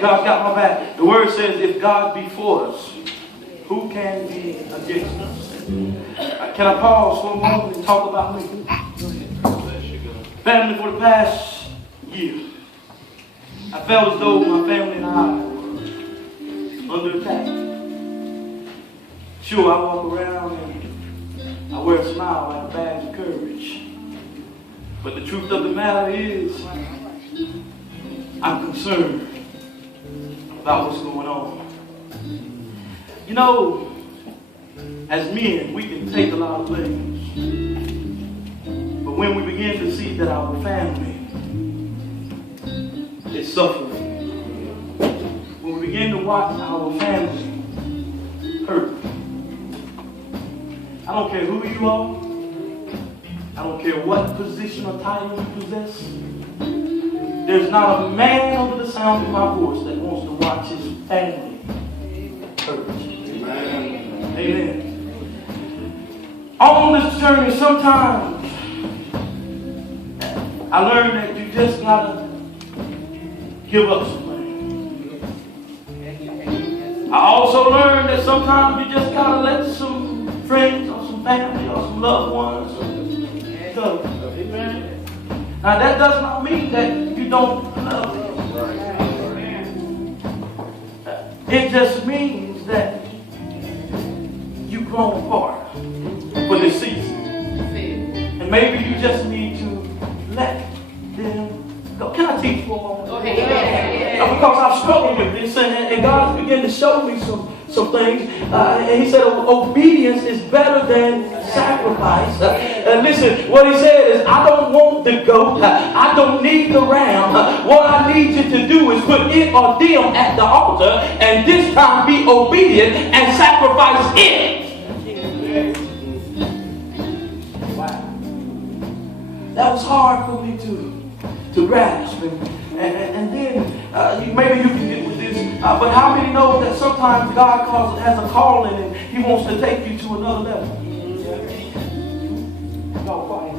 God's got my back. The word says, if God be for us, who can be against us? Can I pause for a moment and talk about me? Family, for the past year, I felt as though my family and I were under attack. Sure, I walk around and I wear a smile like a badge of courage. But the truth of the matter is, I'm concerned about what's going on. You know, as men, we can take a lot of things. But when we begin to see that our family is suffering, when we begin to watch our family hurt, I don't care who you are, I don't care what position or title you possess, there's not a man under the sound of my voice that wants to watch his family hurt. Amen. Amen. On this journey, sometimes I learned that you just gotta give up some things. I also learned that sometimes you just gotta let some friends or some family or some loved ones go. Amen. Now that does not mean that you don't love them. It just means that you've grown apart for this season. And maybe you just need to let them go. Can I teach for a moment? Go ahead. Because I've struggled with this and God began to show me some things. And he said obedience is better than sacrifice. And listen, what he said is, I don't want the goat. I don't need the ram. What I need you to do is put it or them at the altar and this time be obedient and sacrifice it. That was hard for me to grasp. And then maybe you can get with this. But how many know that sometimes God has a calling and he wants to take you to another level? Y'all quiet.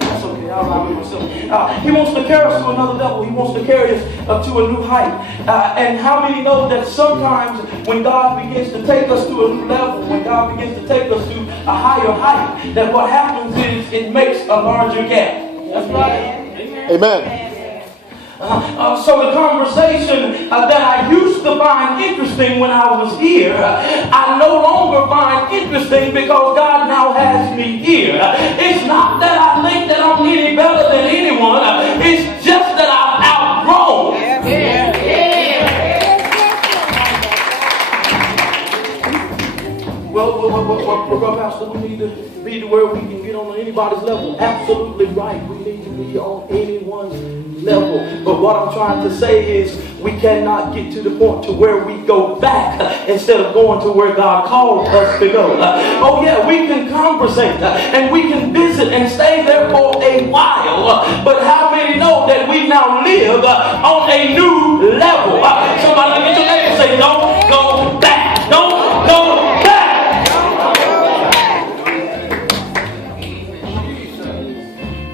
That's okay. I'll ride with myself. He wants to carry us to another level. He wants to carry us to a new height. And how many know that sometimes when God begins to take us to a new level, when God begins to take us to a higher height, that what happens is it makes a larger gap. That's right. Amen. So the conversation that I used to find interesting when I was here, I no longer find interesting because God now has me here. It's not that I think that I'm any better than anyone. It's just that I've outgrown. Well, Pastor, we need to be to where we can get on anybody's level. Absolutely right. We need to be on anyone's level. But what I'm trying to say is we cannot get to the point to where we go back instead of going to where God called us to go. Oh yeah, we can conversate and we can visit and stay there for a while. But how many know that we now live on a new level? Somebody look at your neighbor and say, don't go back. Don't go back.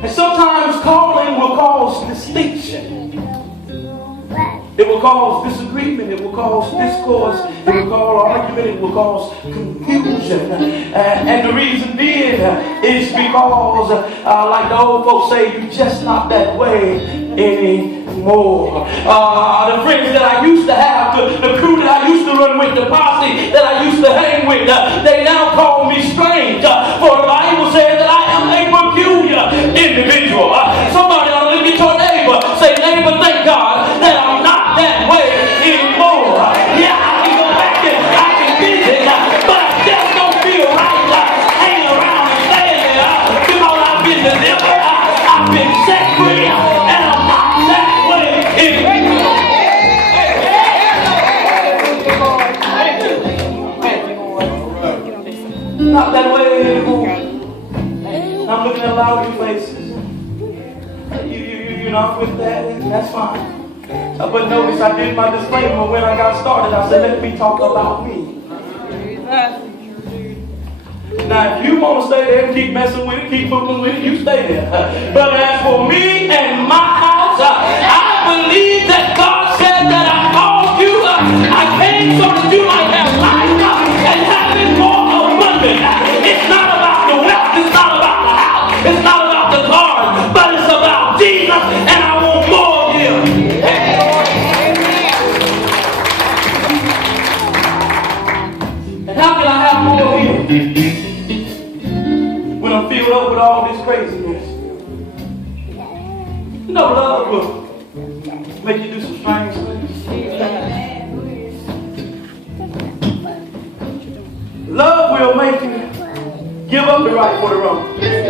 And sometimes calling will cause distinction. It will cause disagreement. It will cause discourse. It will cause argument. It will cause confusion. And the reason being is because, like the old folks say, you're just not that way anymore. The friends that I used to have, the crew that I used to run with, the posse that I used to hang with, they now call me strange. For the Bible says that I am a peculiar individual. Somebody ought to look at your neighbor. Say, neighbor, thank God that I'm not that way anymore. Yeah, I can go back and I can visit, but I just don't feel right hanging around and staying there because I've been delivered, I've been set free, and I'm not that way anymore. Not that way anymore. I'm looking at a lot of you faces. You're not with that, and that's fine. But notice I did my disclaimer when I got started. I said, let me talk about me. Now, if you want to stay there and keep messing with it, keep moving with it, you stay there. But as for me and my house, I believe that God said that I How can I have more of Him when I'm filled up with all this craziness? You know, love will make you do some strange things. Love will make you give up the right for the wrong.